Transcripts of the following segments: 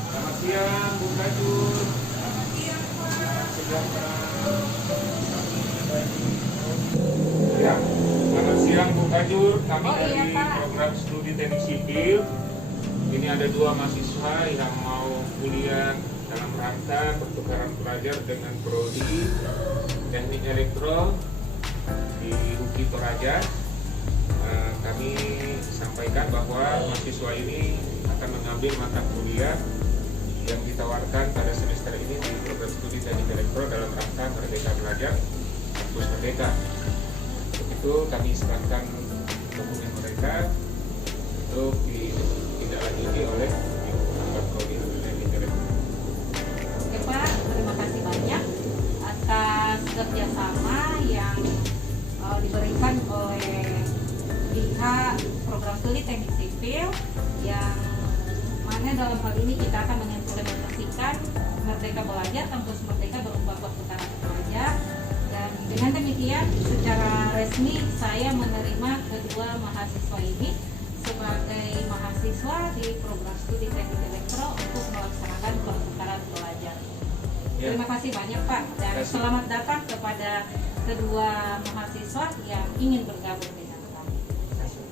Selamat siang, Bu Kajur. Selamat siang, Pak. Sejahtera. Ya, selamat siang Bu Kajur. Kami Oh, iya, dari Pak. program studi teknik sipil. Ini ada 2 mahasiswa yang mau kuliah dalam rangka pertukaran pelajar dengan prodi teknik elektro di UKI Toraja. Kami sampaikan bahwa mahasiswa ini akan mengambil mata kuliah yang ditawarkan pada semester ini di program studi teknik elektro dalam rangka Merdeka Belajar Kampus Merdeka. Untuk itu kami serahkan dokumen mereka untuk ditindaklanjuti oleh anggota prodi teknik elektro. Oke, Pak, terima kasih banyak atas kerjasama yang diberikan oleh pihak program studi teknik sipil, yang mana dalam hal ini kita akan mengimplementasikan Merdeka Belajar Kampus Merdeka berupa pertukaran pelajar. Dan dengan demikian secara resmi saya menerima kedua mahasiswa ini sebagai mahasiswa di program studi teknik elektro untuk melaksanakan pertukaran pelajar. Ya. Terima kasih banyak, Pak, dan Terima kasih. selamat datang kepada kedua mahasiswa yang ingin bergabung dengan kami. Terima kasih.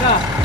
Merdeka!